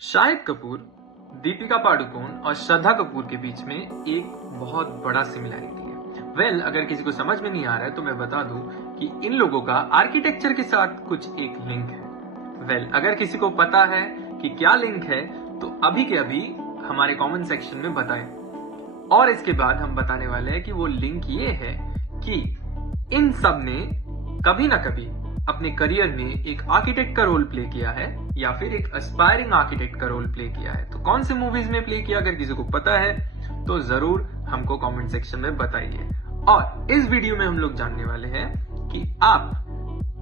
शाहिद कपूर, दीपिका पादुकोण और श्रद्धा कपूर के बीच में एक बहुत बड़ा सिमिलैरिटी है। अगर किसी को समझ में नहीं आ रहा है तो मैं बता दूं कि इन लोगों का आर्किटेक्चर के साथ कुछ एक लिंक है। अगर किसी को पता है कि क्या लिंक है तो अभी के अभी हमारे कमेंट सेक्शन में बताएं। और इसके बाद हम बताने वाले हैं कि वो लिंक ये है कि इन सब ने कभी ना कभी अपने करियर में एक आर्किटेक्ट का रोल प्ले किया है या फिर एक एस्पायरिंग आर्किटेक्ट का रोल प्ले किया है। तो कौन से मूवीज में प्ले किया, अगर किसी को पता है तो जरूर हमको कमेंट सेक्शन में बताइए। और इस वीडियो में हम लोग जानने वाले हैं कि आप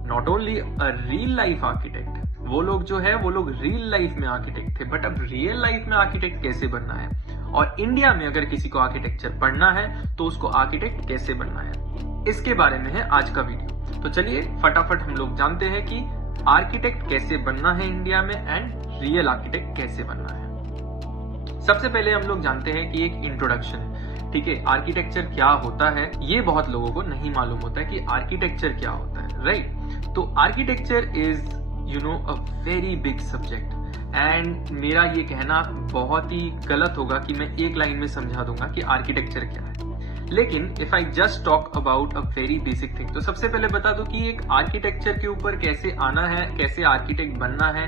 not only a real life architect, वो लोग जो है वो लोग रियल लाइफ में आर्किटेक्ट थे, बट अब रियल लाइफ में आर्किटेक्ट कैसे बनना है, और इंडिया में अगर किसी को आर्किटेक्चर पढ़ना है तो उसको आर्किटेक्ट कैसे बनना है, इसके बारे में है आज का वीडियो। तो चलिए फटाफट हम लोग जानते हैं कि आर्किटेक्ट कैसे बनना है इंडिया में एंड रियल आर्किटेक्ट कैसे बनना है। सबसे पहले हम लोग जानते हैं कि एक इंट्रोडक्शन, ठीक है, आर्किटेक्चर क्या होता है ये बहुत लोगों को नहीं मालूम होता है कि आर्किटेक्चर क्या होता है, राइट। तो architecture is a very big subject and मेरा ये कहना बहुत ही गलत होगा कि मैं एक लाइन में समझा दूंगा कि आर्किटेक्चर क्या है। लेकिन if I just talk about a very basic thing, तो सबसे पहले बता दूं कि एक आर्किटेक्चर के ऊपर कैसे आना है, कैसे आर्किटेक्ट बनना है,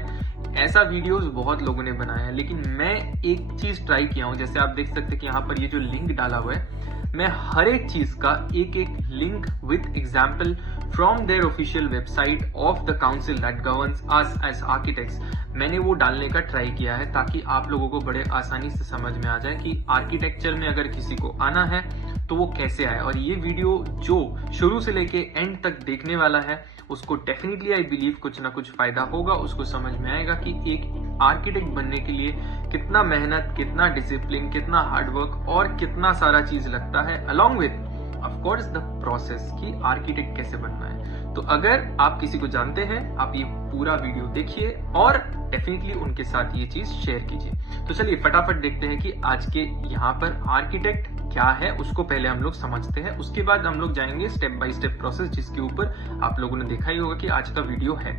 ऐसा वीडियोस बहुत लोगों ने बनाया है। लेकिन मैं एक चीज ट्राई किया हूं, जैसे आप देख सकते हैं कि यहाँ पर ये जो लिंक डाला हुआ है, मैं हर एक चीज का एक एक link with example from their official website of the council that governs us as architects, मैंने वो डालने का ट्राई किया है ताकि आप लोगों को बड़े आसानी से समझ में आ जाए कि आर्किटेक्चर में अगर किसी को आना है तो वो कैसे आए। और ये वीडियो जो शुरू से लेके एंड तक देखने वाला है उसको डेफिनेटली आई बिलीव कुछ ना कुछ फायदा होगा, उसको समझ में आएगा कि एक आर्किटेक्ट बनने के लिए कितना मेहनत, कितना डिसिप्लिन, कितना हार्डवर्क और कितना सारा चीज लगता है, along width of course the process कि आर्किटेक्ट कैसे बनना है। तो अगर आप किसी को जानते हैं आप ये पूरा वीडियो देखिए और डेफिनेटली उनके साथ ये चीज शेयर कीजिए। तो चलिए फटाफट देखते हैं कि आज के यहाँ पर आर्किटेक्ट क्या है, उसको पहले हम लोग समझते हैं, उसके बाद हम लोग जाएंगे स्टेप बाय स्टेप प्रोसेस जिसके ऊपर आप लोगों ने देखा ही होगा कि आज का वीडियो है।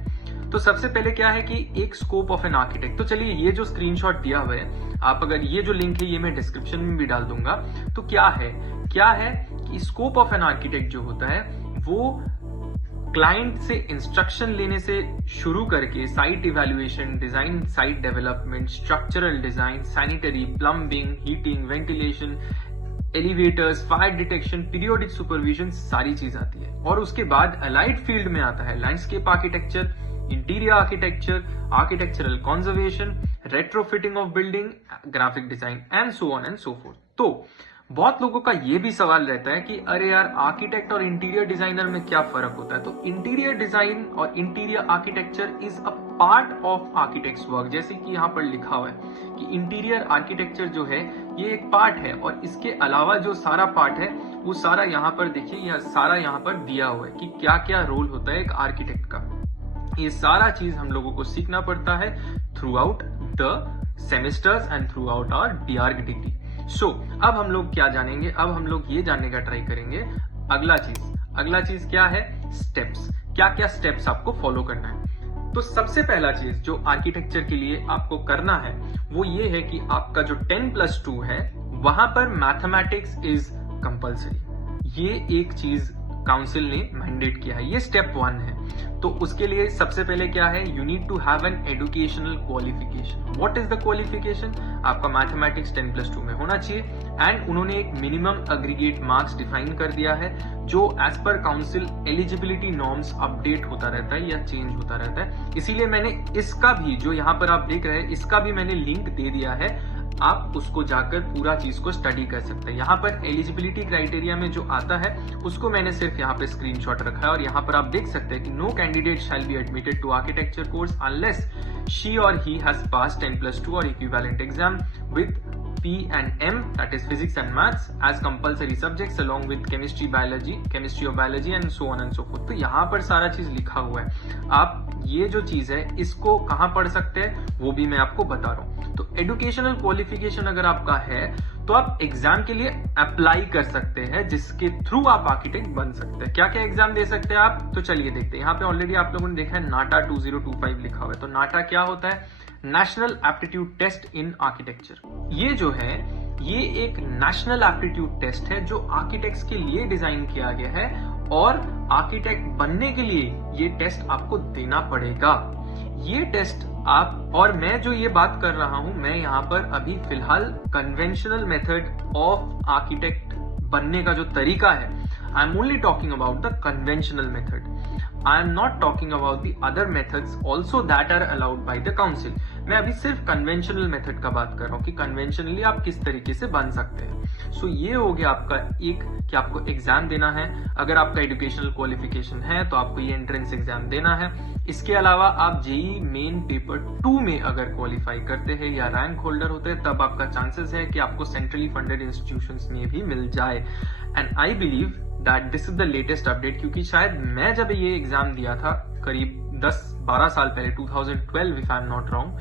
तो सबसे पहले क्या है कि एक स्कोप ऑफ एन आर्किटेक्ट। तो चलिए ये जो स्क्रीनशॉट दिया हुआ है, आप अगर ये जो लिंक है ये मैं डिस्क्रिप्शन में भी डाल दूंगा। तो क्या है कि स्कोप ऑफ एन आर्किटेक्ट जो होता है वो क्लाइंट से इंस्ट्रक्शन लेने से शुरू करके site evaluation, design, site development, structural design, sanitary, plumbing, heating, ventilation, elevators, fire detection, periodic supervision, सारी चीज आती है। और उसके बाद अलाइड फील्ड में आता है landscape architecture, interior architecture, architectural conservation, retrofitting of building, graphic design and so on and so fourth. तो बहुत लोगों का ये भी सवाल रहता है कि अरे यार आर्किटेक्ट और इंटीरियर डिजाइनर में क्या फर्क होता है। तो इंटीरियर डिजाइन और interior architecture is a part of architects work, जैसे कि यहाँ पर लिखा हुआ है कि इंटीरियर आर्किटेक्चर जो है ये एक पार्ट है और इसके अलावा जो सारा पार्ट है वो सारा यहाँ पर देखिए, यह सारा यहाँ पर दिया हुआ है कि क्या क्या रोल होता है एक आर्किटेक्ट का। ये सारा चीज हम लोगों को सीखना पड़ता है throughout the semesters and throughout our D Arch degree. So अब हम लोग क्या जानेंगे, अब हम लोग ये जानने का ट्राई करेंगे अगला चीज क्या है, स्टेप्स। क्या क्या स्टेप्स आपको फॉलो करना है। तो सबसे पहला चीज जो आर्किटेक्चर के लिए आपको करना है वो ये है कि आपका जो 10+2 है वहां पर मैथमेटिक्स इज कंपल्सरी। ये एक चीज काउंसिल ने मैंडेट किया है, ये स्टेप 1 है। तो उसके लिए सबसे पहले क्या है, you need to have an educational qualification. What is the qualification, आपका मैथमेटिक्स 10+2 में होना चाहिए एंड उन्होंने एक मिनिमम एग्रीगेट मार्क्स डिफाइन कर दिया है जो as per council eligibility norms update होता रहता है या चेंज होता रहता है। इसीलिए मैंने इसका भी, जो यहाँ पर आप देख रहे हैं, इसका भी मैंने लिंक दे दिया है, आप उसको जाकर पूरा चीज को स्टडी कर सकते हैं। यहाँ पर एलिजिबिलिटी क्राइटेरिया में जो आता है उसको मैंने सिर्फ यहाँ पे स्क्रीनशॉट रखा है और यहाँ पर आप देख सकते हैं कि no candidate shall be admitted to architecture course unless she or he has passed 10+2 or equivalent exam with P and M, that is physics and maths as compulsory subjects along with chemistry or biology and so on and so forth। तो यहाँ पर सारा चीज लिखा हुआ है। आप ये जो चीज है इसको कहाँ पढ़ सकते हैं वो भी मैं आपको बता रहा हूँ। तो एजुकेशनल क्वालिफिकेशन अगर आपका है तो आप एग्जाम के लिए अप्लाई कर सकते हैं जिसके थ्रू आप आर्किटेक्ट बन सकते हैं। क्या क्या एग्जाम दे सकते हैं आप, तो चलिए देखते हैं। यहाँ पे ऑलरेडी आप लोगों ने देखा है नाटा 2025 लिखा हुआ है। तो नाटा क्या होता है, national aptitude test in architecture. ये जो है ये एक नेशनल एप्टीट्यूड टेस्ट है जो आर्किटेक्ट्स के लिए डिजाइन किया गया है और आर्किटेक्ट बनने के लिए ये टेस्ट आपको देना पड़ेगा। ये टेस्ट आप और मैं जो ये बात कर रहा हूं, मैं यहाँ पर अभी फिलहाल कन्वेंशनल मेथड ऑफ आर्किटेक्ट बनने का जो तरीका है, I am only talking about the conventional method. I am not talking about the other methods also that are allowed by the council. मैं अभी सिर्फ कन्वेंशनल मेथड का बात कर रहा हूँ कि कन्वेंशनली आप किस तरीके से बन सकते हैं। सो ये हो गया आपका एक कि आपको एग्जाम देना है। अगर आपका एजुकेशनल क्वालिफिकेशन है तो आपको ये एंट्रेंस एग्जाम देना है। इसके अलावा आप जेई मेन पेपर 2 में अगर क्वालिफाई करते हैं या रैंक होल्डर होते हैं तब आपका चांसेस है कि आपको सेंट्रली फंडेड इंस्टीट्यूशंस में भी मिल जाए। And I believe that this is the latest update, क्योंकि शायद मैं जब ये एग्जाम दिया था करीब 10-12 साल पहले, 2012 if I am not wrong,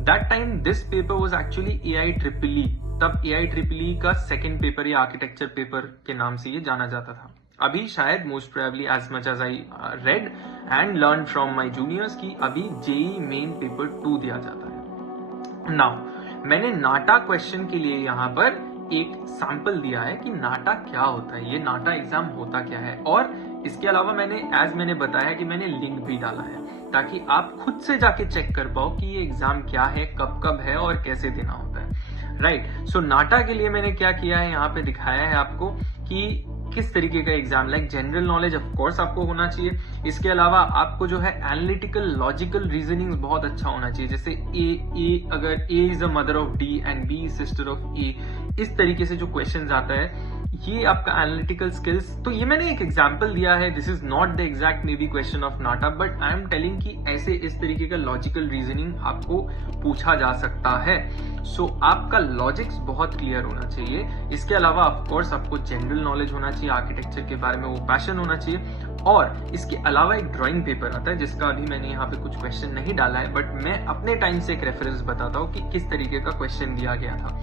that time this paper was actually AIEEE। तब AIEEE का सेकंड पेपर या आर्किटेक्चर पेपर के नाम से ये जाना जाता था। अभी शायद most probably as much as I read and learn from my juniors की अभी जेई मेन पेपर 2 दिया जाता है। नाउ मैंने नाटा क्वेश्चन के लिए यहाँ पर एक सैंपल दिया है कि नाटा क्या होता है, ये नाटा एग्जाम होता क्या है। और इसके अलावा मैंने बताया कि मैंने लिंक भी डाला है ताकि आप खुद से जाके चेक कर पाओ कि ये एग्जाम क्या है, कब कब है और कैसे देना होता है। राइट, सो नाटा के लिए मैंने क्या किया है, यहाँ पे दिखाया है आपको कि किस तरीके का exam, like general knowledge of course आपको होना चाहिए। इसके अलावा आपको जो है एनालिटिकल लॉजिकल रीजनिंग बहुत अच्छा होना चाहिए। जैसे अगर A is a mother of D and B is sister of A, इस तरीके से जो क्वेश्चंस आता है ये आपका एनालिटिकल स्किल्स। तो ये मैंने एक एग्जांपल दिया है, this is not the exact may be question of NATA, but I am telling कि ऐसे इस तरीके का लॉजिकल रीजनिंग आपको पूछा जा सकता है। सो आपका लॉजिक्स बहुत क्लियर होना चाहिए। इसके अलावा ऑफ कोर्स आपको जनरल नॉलेज होना चाहिए, आर्किटेक्चर के बारे में वो पैशन होना चाहिए। और इसके अलावा एक ड्राइंग पेपर आता है जिसका अभी मैंने यहाँ पे कुछ क्वेश्चन नहीं डाला है, बट मैं अपने टाइम से एक रेफरेंस बताता हूँ कि किस तरीके का क्वेश्चन दिया गया था।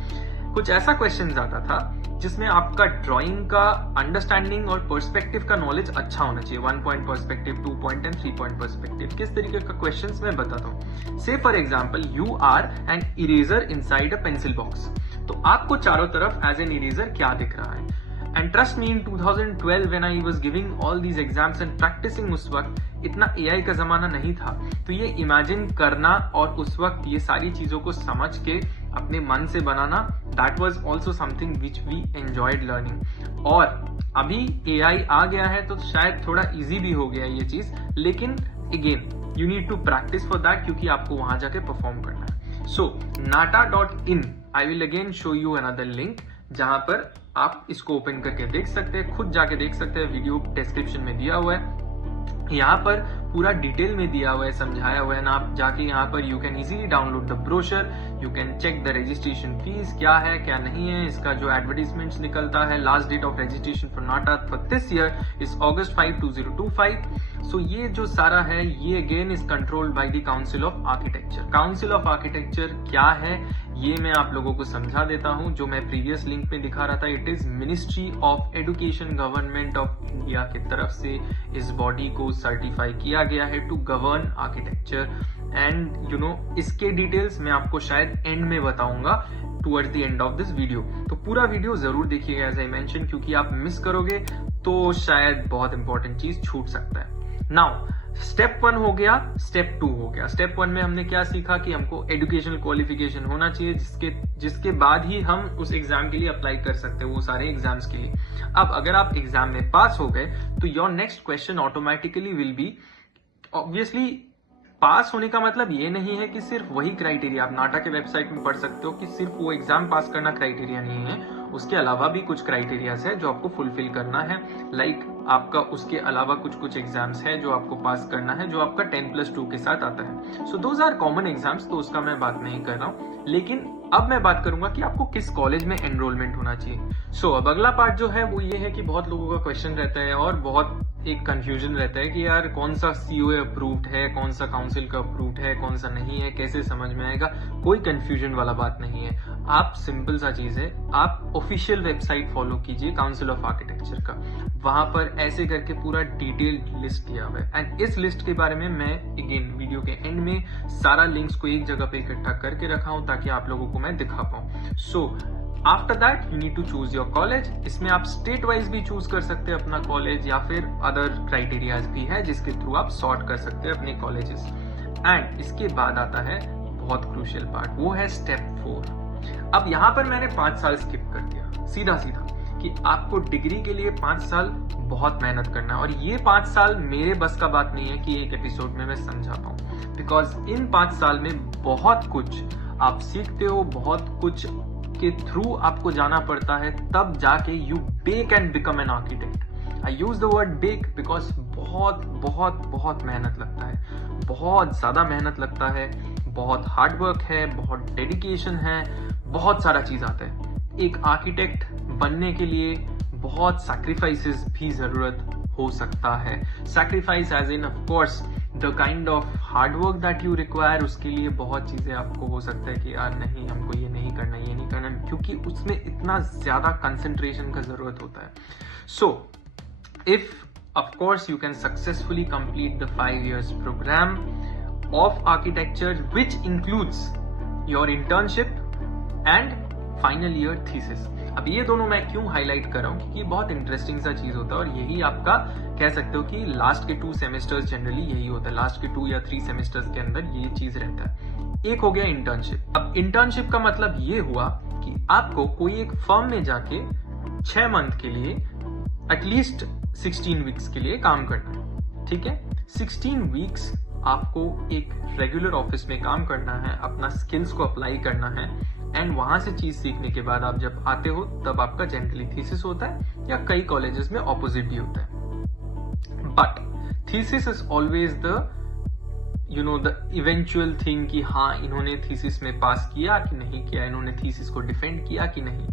कुछ ऐसा क्वेश्चन आता था जिसमें आपका ड्राइंग का अंडरस्टैंडिंग और पर्सपेक्टिव का नॉलेज अच्छा होना चाहिए। 1 point perspective, 2 point and 3 point perspective. किस तरीके का क्वेश्चंस मैं बताता हूँ। Say for example, you are an eraser inside a pencil box. तो आपको चारों तरफ एज एन इरेजर क्या दिख रहा है। And trust me, in 2012 when I was giving all these exams and practising, उस वक्त इतना AI का जमाना नहीं था। तो ये इमेजिन करना और उस वक्त ये सारी चीजों को समझ के अपने मन से बनाना, that was also something which we enjoyed learning. और अभी AI आ गया है तो शायद थोड़ा इजी भी हो गया ये चीज, लेकिन again you need to practise for that, क्योंकि आपको वहां जाके परफॉर्म करना है। So nata.in, I will again show you another link जहां पर आप इसको ओपन करके देख सकते हैं, खुद जाके देख सकते हैं। वीडियो डिस्क्रिप्शन में दिया हुआ है, यहाँ पर पूरा डिटेल में दिया हुआ है, समझाया हुआ है ना। आप जाके यहाँ पर you can easily download the brochure, you can check the registration fees क्या है क्या नहीं है। इसका जो एडवर्टीजमेंट्स निकलता है, last date of registration for NATA for this year is August 5, 2025। So ये जो सारा है ये again is controlled by the council of architecture. Council of architecture क्या है ये मैं आप लोगों को समझा देता हूं, जो मैं प्रीवियस लिंक में दिखा रहा था। It is ministry of education government of India की तरफ से इस बॉडी को सर्टिफाई किया गया है to govern architecture. And you know इसके डिटेल्स मैं आपको शायद एंड में बताऊंगा, towards the end of this video. तो पूरा वीडियो जरूर देखिएगा एज आई मेंशन, क्योंकि आप मिस करोगे तो शायद बहुत इंपॉर्टेंट चीज छूट सकता है। नाउ स्टेप 1 हो गया, स्टेप 2 हो गया। स्टेप 1 में हमने क्या सीखा कि हमको एजुकेशनल क्वालिफिकेशन होना चाहिए, जिसके बाद ही हम उस एग्जाम के लिए अप्लाई कर सकते हैं, वो सारे एग्जाम्स के लिए। अब अगर आप एग्जाम में पास हो गए तो your next question automatically will be, obviously pass होने का मतलब ये नहीं है कि सिर्फ वही क्राइटेरिया, आप नाटा के वेबसाइट में पढ़ सकते हो कि सिर्फ वो एग्जाम पास करना क्राइटेरिया नहीं है। उसके अलावा भी कुछ क्राइटेरियाज है जो आपको फुलफिल करना है। लाइक आपका उसके अलावा कुछ एग्जाम्स है जो आपको पास करना है, जो आपका 10+2 के साथ आता है। So those are common exams, तो उसका मैं बात नहीं कर रहा हूँ। लेकिन अब मैं बात करूंगा कि आपको किस कॉलेज में एनरोलमेंट होना चाहिए। सो अब अगला पार्ट जो है वो ये है कि बहुत लोगों का क्वेश्चन रहता है और बहुत एक कंफ्यूजन रहता है कि यार कौन सा COA अप्रूव्ड है, कौन सा काउंसिल का अप्रूव्ड है, कौन सा नहीं है, कैसे समझ में आएगा। कोई कंफ्यूजन वाला बात नहीं है। आप सिंपल सा चीज है, आप ऑफिशियल वेबसाइट फॉलो कीजिए काउंसिल ऑफ आर्किटेक्चर का, वहां पर ऐसे करके पूरा डिटेल लिस्ट दिया हुआ है। एंड इस लिस्ट के बारे में मैं अगेन वीडियो के एंड में सारा लिंक्स को एक जगह पे इकट्ठा करके रखा हूं ताकि आप लोगों को मैं दिखा पाऊं। So after that you need to choose your college. इसमें आप स्टेट वाइज भी चूज कर सकते हैं अपना कॉलेज, या फिर अदर क्राइटेरियाज भी है जिसके थ्रू आप सॉर्ट कर सकते हैं अपने कॉलेजेस। एंड इसके बाद आता है बहुत क्रूशियल पार्ट, वो है स्टेप 4। अब यहाँ पर मैंने 5 साल स्किप कर दिया सीधा सीधा, कि आपको डिग्री के लिए 5 साल बहुत मेहनत करना है। और ये 5 साल मेरे बस का बात नहीं है कि एक एपिसोड में मैं समझा पाऊं, बिकॉज इन 5 साल में बहुत कुछ आप सीखते हो, बहुत कुछ के थ्रू आपको जाना पड़ता है, तब जाके you bake and become an architect. I use the word bake because बहुत बहुत बहुत मेहनत लगता है, बहुत ज्यादा मेहनत लगता है, बहुत हार्ड वर्क है, बहुत डेडिकेशन है, बहुत सारा चीज आता है। एक आर्किटेक्ट बनने के लिए बहुत सैक्रिफाइसेस भी जरूरत हो सकता है। Sacrifice as in of course the kind of hard work that you require, उसके लिए बहुत चीजें आपको हो सकता है कि यार नहीं, हमको ये नहीं करना, ये नहीं करना, क्योंकि उसमें इतना ज्यादा कंसंट्रेशन का जरूरत होता है। So if of course you can successfully complete the 5 years program of architecture, which includes your internship and final year thesis. अब ये दोनों मैं क्यों हाईलाइट कर रहा हूँ, क्योंकि बहुत इंटरेस्टिंग सा चीज होता है, और यही आपका कह सकते हो कि लास्ट के 2 सेमेस्टर्स जनरली यही होता है। लास्ट के 2 या 3 सेमेस्टर्स के अंदर ये चीज रहता है। एक हो गया इंटर्नशिप। अब इंटर्नशिप का मतलब ये हुआ कि आपको कोई एक फर्म में जाके 6 मंथ के लिए एटलीस्ट 16 वीक्स के लिए काम करना है, ठीक है। 16 वीक्स आपको एक रेगुलर ऑफिस में काम करना है, अपना स्किल्स को अप्लाई करना है, एंड वहां से चीज सीखने के बाद आप जब आते हो तब आपका जनरली थीसिस होता है, या कई कॉलेजेस में ऑपोजिट भी होता है। But thesis is always the eventual thing कि हाँ इन्होंने थीसिस में पास किया कि नहीं किया, इन्होंने थीसिस को डिफेंड किया कि नहीं।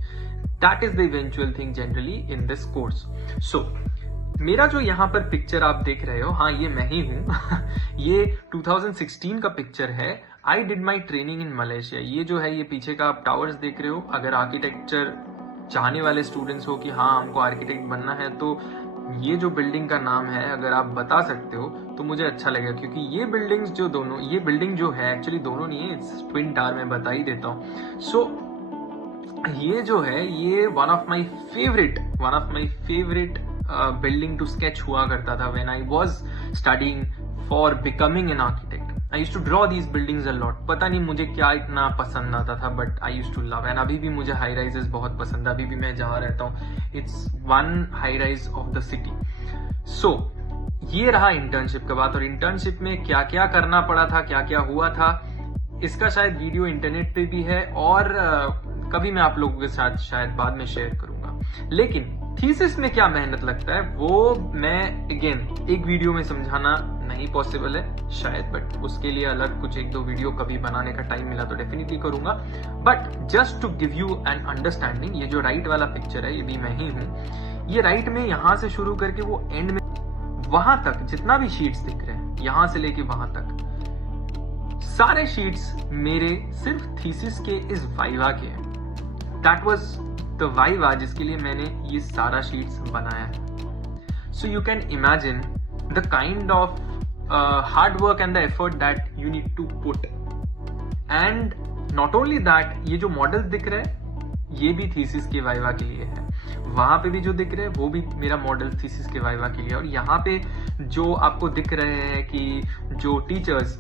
That is the eventual thing generally in this course. So मेरा जो यहाँ पर पिक्चर आप देख रहे हो, हाँ ये मैं ही हूँ ये 2016 का पिक्चर है। I did my training in Malaysia. ये जो है, ये पीछे का आप टावर्स देख रहे हो, अगर आर्किटेक्चर चाहने वाले स्टूडेंट्स हो कि हाँ हमको आर्किटेक्ट बनना है, तो ये जो बिल्डिंग का नाम है अगर आप बता सकते हो तो मुझे अच्छा लगेगा, क्योंकि ये बिल्डिंग्स जो दोनों, ये बिल्डिंग जो है एक्चुअली दोनों नहीं है, इट्स ट्विन टावर, मैं बता ही देता हूँ। सो ये जो है, ये one of my favourite building to sketch हुआ करता था when I was studying for becoming an architect. I used to draw these buildings a lot. पता नहीं मुझे क्या इतना पसंद आता था, but I used to love. And अभी भी मुझे हाई राइजेस बहुत पसंद है। अभी भी मैं जहाँ रहता हूँ, it's one high rise of the city. So ये रहा इंटर्नशिप का बात। और इंटर्नशिप में क्या क्या करना पड़ा था, क्या क्या हुआ था, इसका शायद वीडियो इंटरनेट पे भी है, और कभी मैं आप लोगों के साथ शायद बाद में शेयर करूंगा। लेकिन थीसिस में क्या मेहनत लगता है वो मैं अगेन एक वीडियो में समझाना नहीं पॉसिबल है शायद, बट उसके लिए अलग कुछ 1-2 वीडियो कभी बनाने का टाइम मिला तो डेफिनेटली करूंगा। But just to give you an understanding, ये जो राइट वाला पिक्चर है ये भी मैं ही हूँ। ये राइट में यहां से शुरू करके वो एंड में वहां तक जितना भी शीट्स दिख रहे हैं, यहां से लेके वहां तक सारे शीट्स मेरे सिर्फ थीसिस के इस वाइवा के हैं। दैट वाज द वाइवा जिसके लिए मैंने ये सारा शीट्स बनाया है। So you can imagine the kind of hard work and the effort that you need to put. And not only that, ये जो मॉडल्स दिख रहे हैं ये भी थीसिस के वाइवा के लिए है। वहां पे भी जो दिख रहे हैं वो भी मेरा मॉडल थीसिस के वाइवा के लिए। और यहाँ पे जो आपको दिख रहे हैं कि जो टीचर्स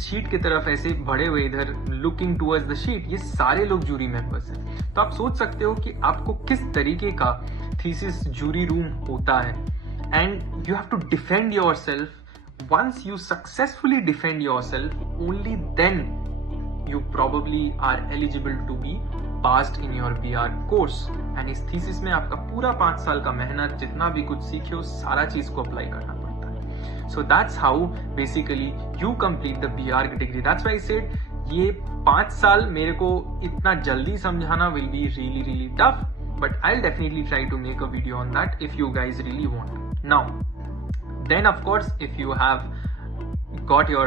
शीट की तरफ ऐसे बढ़े हुए इधर लुकिंग टुवर्ड्स द शीट, ये सारे लोग जूरी मेंबर्स हैं। तो आप सोच सकते हो कि आपको किस तरीके का थीसिस जूरी रूम होता है। And you have to defend yourself. Once you successfully defend yourself, only then you probably are eligible to be passed in your BR course। and इस थीसिस में आपका पूरा 5 साल का मेहनत, जितना भी कुछ सीखे हो सारा चीज को अप्लाई करना पड़ता है। So that's how basically you complete the BR degree। That's why I said ये 5 साल मेरे को इतना जल्दी समझाना will be really tough, but I'll definitely try to make a video on that if you guys really want। Now, then of course, if you have got your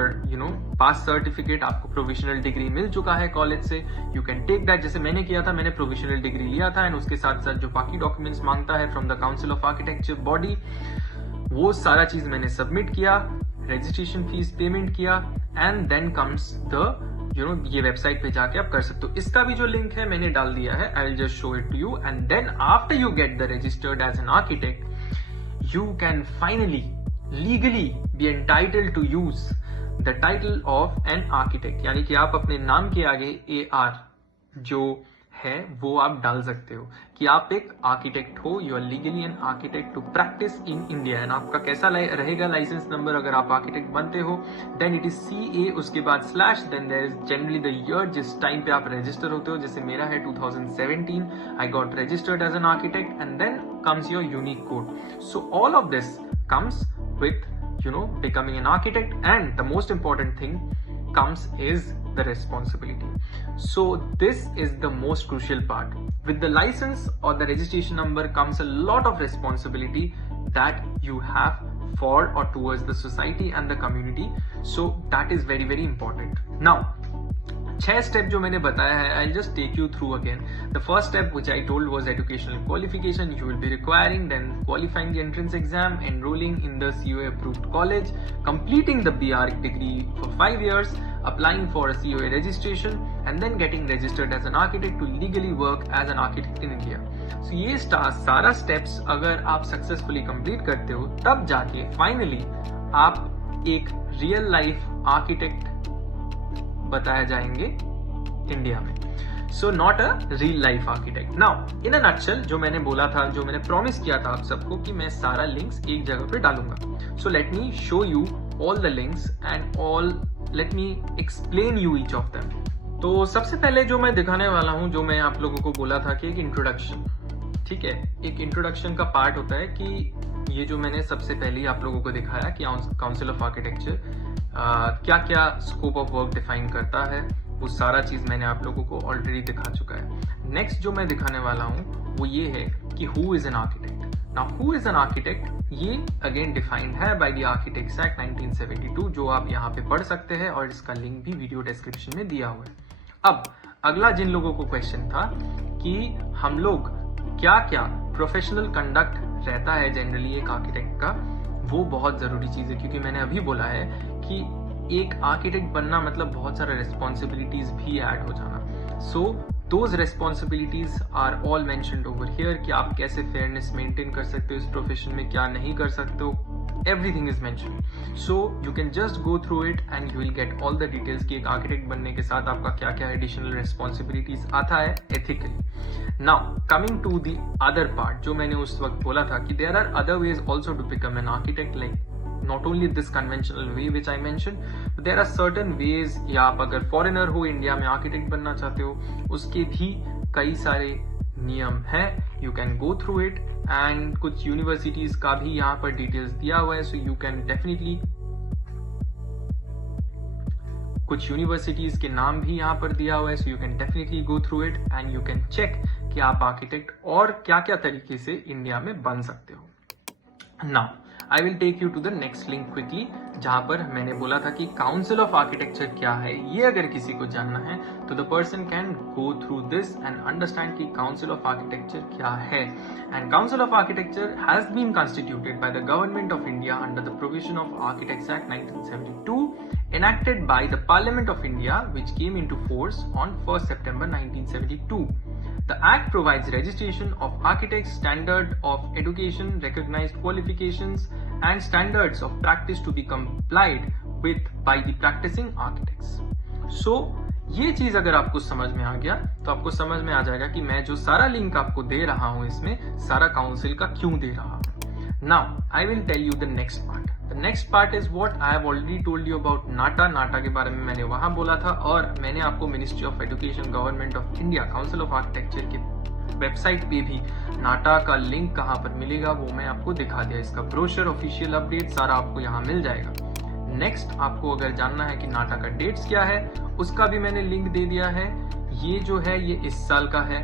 pass certificate, आपको provisional degree मिल चुका है college से, you can take that. जैसे मैंने किया था, मैंने provisional degree लिया था एंड उसके साथ साथ जो बाकी डॉक्यूमेंट्स मांगता है from the council of architecture body, वो सारा चीज मैंने सबमिट किया, रजिस्ट्रेशन फीस पेमेंट किया एंड देन कम्स द ये वेबसाइट पे जाके आप कर सकते हो। इसका भी जो लिंक है मैंने डाल दिया है, I will just show it to you and then after you get the registered as an architect, you can finally legally be entitled to use the title of an architect, यानी कि आप अपने नाम के आगे AR जो है वो आप डाल सकते हो कि आप एक आर्किटेक्ट हो, you are legally an architect to practise in India. And आपका कैसा रहेगा लाइसेंस नंबर अगर आप आर्किटेक्ट बनते हो, देन इट इज CA, उसके बाद slash, then there is generally the year जिस टाइम पे आप रजिस्टर होते हो। जैसे मेरा है 2017, I got registered as an architect and then comes your unique code. So all of this comes with becoming an architect, and the most important thing comes is the responsibility. So this is the most crucial part. With the license or the registration number comes a lot of responsibility that you have for or towards the society and the community. So that is very very important. Now 6 step जो मैंने बताया है, I just take you through again. The first step which I told was educational qualification you will be requiring, then qualifying the entrance exam, enrolling in the COA approved college, completing the BR degree for 5 years, applying for a COA registration and then getting registered as an architect to legally work as an architect in India. So ये सारा steps अगर आप successfully complete करते हो, तब जाके finally आप एक रियल लाइफ आर्किटेक्ट बताया जाएंगे इंडिया में। So not a real life architect. Now in a nutshell जो मैंने बोला था, जो मैंने प्रॉमिस किया था आप सबको कि मैं सारा लिंक्स एक जगह पे डालूंगा। So let me show you all the links and all let me explain you each of them. तो सबसे पहले जो मैं दिखाने वाला हूं, जो मैं आप लोगों को बोला था कि एक इंट्रोडक्शन, ठीक है, एक इंट्रोडक्शन का पार्ट होता है कि ये जो मैंने सबसे पहले आप लोगों को दिखाया कि काउंसिल ऑफ आर्किटेक्चर क्या क्या स्कोप ऑफ वर्क डिफाइन करता है, वो सारा चीज मैंने आप लोगों को ऑलरेडी दिखा चुका है। नेक्स्ट जो मैं दिखाने वाला हूँ वो ये है कि who is an architect. Now who is an architect, ये अगेन डिफाइंड है बाय द आर्किटेक्ट्स एक्ट 1972, जो आप यहाँ पे पढ़ सकते हैं और इसका लिंक भी वीडियो डिस्क्रिप्शन में दिया हुआ है। अब अगला जिन लोगों को क्वेश्चन था कि हम लोग क्या क्या प्रोफेशनल कंडक्ट रहता है जनरली एक आर्किटेक्ट का, वो बहुत जरूरी चीज है, क्योंकि मैंने अभी बोला है कि एक आर्किटेक्ट बनना मतलब बहुत सारे रिस्पॉन्सिबिलिटीज भी ऐड हो जाना। So those responsibilities are all mentioned over here कि आप कैसे फेयरनेस मेंटेन कर सकते हो इस प्रोफेशन में, क्या नहीं कर सकते हो, everything is mentioned. So you can just go through it and you will get all the details कि एक आर्किटेक्ट बनने के साथ आपका क्या क्या एडिशनल रिस्पॉन्सिबिलिटीज आता है ethically. Now coming to the other part, जो मैंने उस वक्त बोला था कि there are other ways also to become an architect, like not only this conventional way which I mentioned, but there are certain ways, या आप अगर फॉरेनर हो इंडिया में आर्किटेक्ट बनना चाहते हो, उसके भी कई सारे नियम है, you can go through it and कुछ यूनिवर्सिटीज का भी यहाँ पर डिटेल्स दिया हुआ है। सो यू कैन डेफिनेटली, कुछ यूनिवर्सिटीज के नाम भी यहाँ पर दिया हुआ है, so you can definitely go through it and you can check कि आप आर्किटेक्ट और क्या क्या तरीके से इंडिया में बन सकते हो। Now I will take you to the next link quickly, जहां पर मैंने बोला था कि काउंसिल ऑफ आर्किटेक्चर क्या है, ये अगर किसी को जानना है तो the person can go through this and understand कि काउंसिल ऑफ आर्किटेक्चर क्या है। And council of architecture has been constituted by the government of India under the provision of architects act 1972, enacted by the Parliament of India, which came into force on 1st September 1972. The Act provides registration of architects, standard of education, recognized qualifications, and standards of practice to be complied with by the practicing architects. So, ये चीज अगर आपको समझ में आ गया तो आपको समझ में आ जाएगा कि मैं जो सारा लिंक आपको दे रहा हूं इसमें सारा काउंसिल का क्यों दे रहा हूं। Now, I will tell you the next part. The next part is what I have already told you about नाटा। नाटा के बारे में मैंने वहां बोला था, और मैंने आपको ministry of education, government of India, council of architecture के वेबसाइट पे भी नाटा का लिंक कहां पर मिलेगा वो मैं आपको दिखा दिया। इसका ब्रोशर, ऑफिशियल अपडेट सारा आपको यहाँ मिल जाएगा। नेक्स्ट आपको अगर जानना है कि नाटा का डेट्स क्या है, उसका भी मैंने लिंक दे दिया है। ये जो है ये इस साल का है,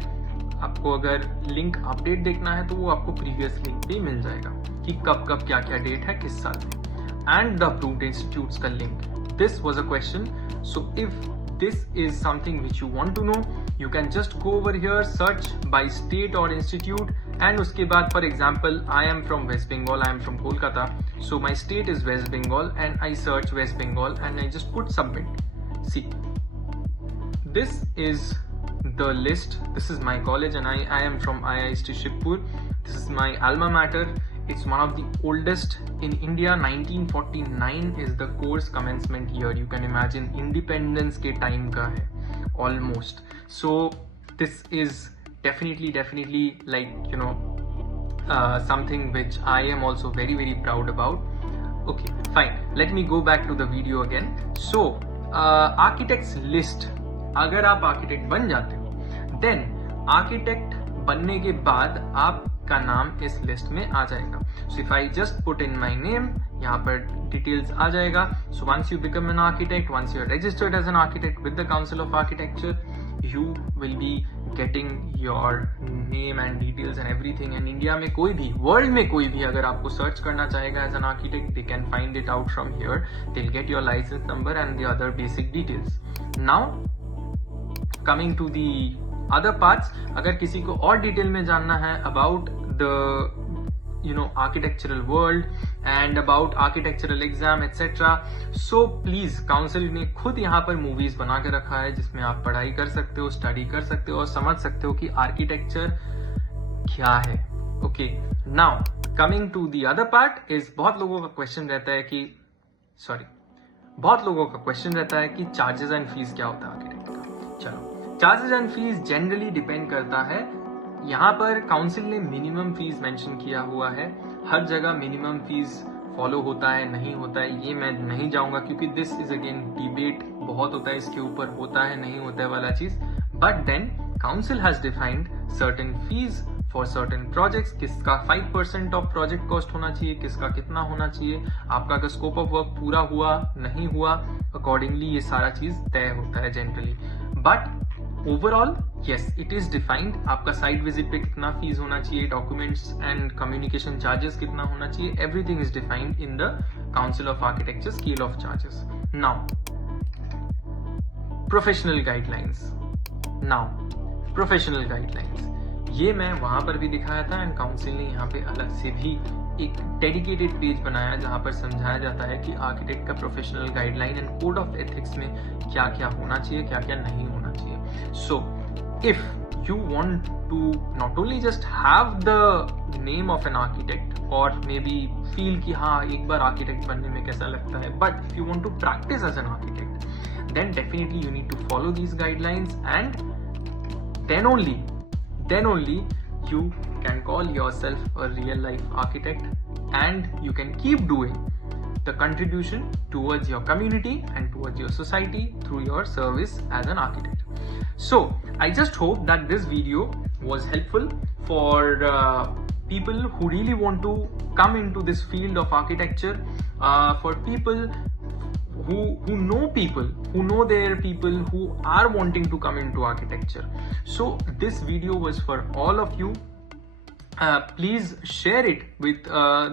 आपको अगर लिंक अपडेट देखना है तो वो आपको प्रीवियस लिंक पे मिल जाएगा कि कब कब क्या क्या डेट है किस साल में. एंड द अप्रूव्ड इंस्टीट्यूट्स का link. This was a question. So if this is something which you want to know, you can just go over here, search by state or institute, and उसके बाद for example I am from West Bengal, I am from Kolkata, so my state is West Bengal and I search West Bengal and I just put submit. See, this is the list. This is my college and I am from IIST Shibpur. This is my alma mater. It's one of the oldest in India. 1949 is the course commencement year. You can imagine independence के time का है almost. So this is definitely like you know something which I am also very proud about. Okay, fine. Let me go back to the video again. So architects list. अगर आप architect बन जाते हो, then architect बनने के बाद आप का नाम इस लिस्ट में आ जाएगा. So if I just put in my name, यहाँ पर डिटेल्स आ जाएगा. So once you become an architect, once you are registered as an architect with the council of architecture, you will be getting your name and details and everything. And India में कोई भी, world में कोई भी अगर आपको search करना चाहेगा as an architect, they can find it out from here. They will get your licence number and the other basic details. Now coming to the other parts. अगर किसी को और डिटेल में जानना है about the architectural world and about architectural exam etcetera, so please council ने खुद यहाँ पर मूवीज बना के रखा है जिसमें आप पढ़ाई कर सकते हो, स्टडी कर सकते हो और समझ सकते हो कि आर्किटेक्चर क्या है. Okay, now coming to the other part is बहुत लोगों का क्वेश्चन रहता है कि चार्जेस एंड फीस क्या होता है आर्किटेक्ट का. चलो, charges and fees generally depend करता है. यहाँ पर काउंसिल ने मिनिमम फीस मेंशन किया हुआ है. हर जगह मिनिमम फीस फॉलो होता है नहीं होता है ये मैं नहीं जाऊंगा क्योंकि दिस इज अगेन डिबेट बहुत होता है इसके ऊपर, होता है नहीं होता है वाला चीज. But then council has defined certain fees for certain projects. किसका 5% ऑफ प्रोजेक्ट कॉस्ट होना चाहिए, किसका कितना होना चाहिए, आपका अगर स्कोप ऑफ वर्क पूरा हुआ नहीं हुआ, अकॉर्डिंगली ये सारा चीज तय होता है generally. But overall yes, it is defined. आपका साइट विजिट पे कितना फीस होना चाहिए, डॉक्यूमेंट्स एंड कम्युनिकेशन चार्जेस कितना होना चाहिए, everything is defined in the council of architecture scale of charges. Now professional guidelines. ये मैं वहां पर भी दिखाया था एंड काउंसिल ने यहाँ पे अलग से भी एक डेडिकेटेड पेज बनाया जहां पर समझाया जाता है कि आर्किटेक्ट का professional guideline and code of ethics में क्या क्या होना चाहिए, क्या क्या नहीं होना चाहिए. So if you want to not only just have the name of an architect or maybe feel कि हाँ एक बार architect बनने में कैसा लगता है, but if you want to practice as an architect, then definitely you need to follow these guidelines and then only you can call yourself a real life architect and you can keep doing the contribution towards your community and towards your society through your service as an architect. So I just hope that this video was helpful for people who really want to come into this field of architecture, for people who know their people who are wanting to come into architecture. So this video was for all of you. Please share it with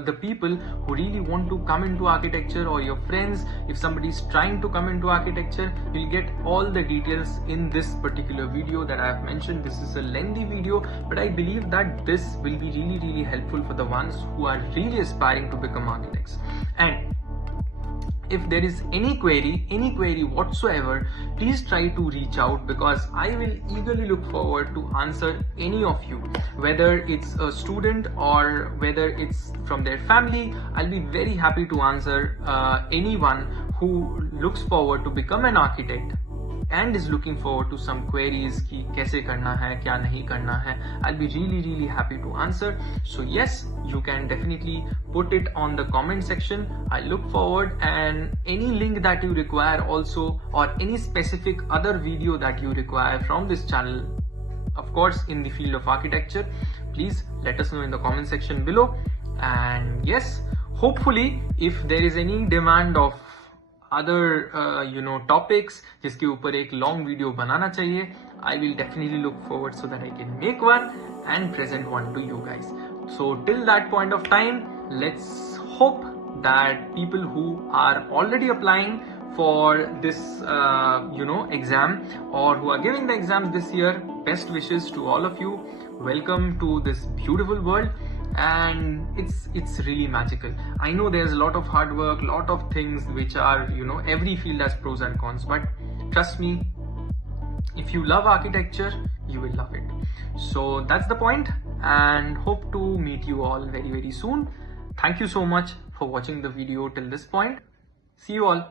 the people who really want to come into architecture or your friends. If somebody is trying to come into architecture, you'll get all the details in this particular video that I have mentioned. This is a lengthy video, but I believe that this will be really helpful for the ones who are really aspiring to become architects. And if there is any query whatsoever, please try to reach out because I will eagerly look forward to answer any of you, whether it's a student or whether it's from their family. I'll be very happy to answer anyone who looks forward to become an architect and is looking forward to some queries कि कैसे करना है क्या नहीं करना है. I'll be really happy to answer. So yes, you can definitely put it on the comment section. I look forward, and any link that you require also, or any specific other video that you require from this channel, of course in the field of architecture, please let us know in the comment section below. And yes, hopefully if there is any demand of other topics जिसके ऊपर एक long video बनाना चाहिए, I will definitely look forward so that I can make one and present one to you guys. So till that point of time, let's hope that people who are already applying for this exam, or who are giving the exams this year, best wishes to all of you. Welcome to this beautiful world, and it's really magical. I know there's a lot of hard work, lot of things which are, every field has pros and cons, but trust me, if you love architecture, you will love it. So that's the point, and hope to meet you all very, very soon. Thank you so much for watching the video till this point. See you all.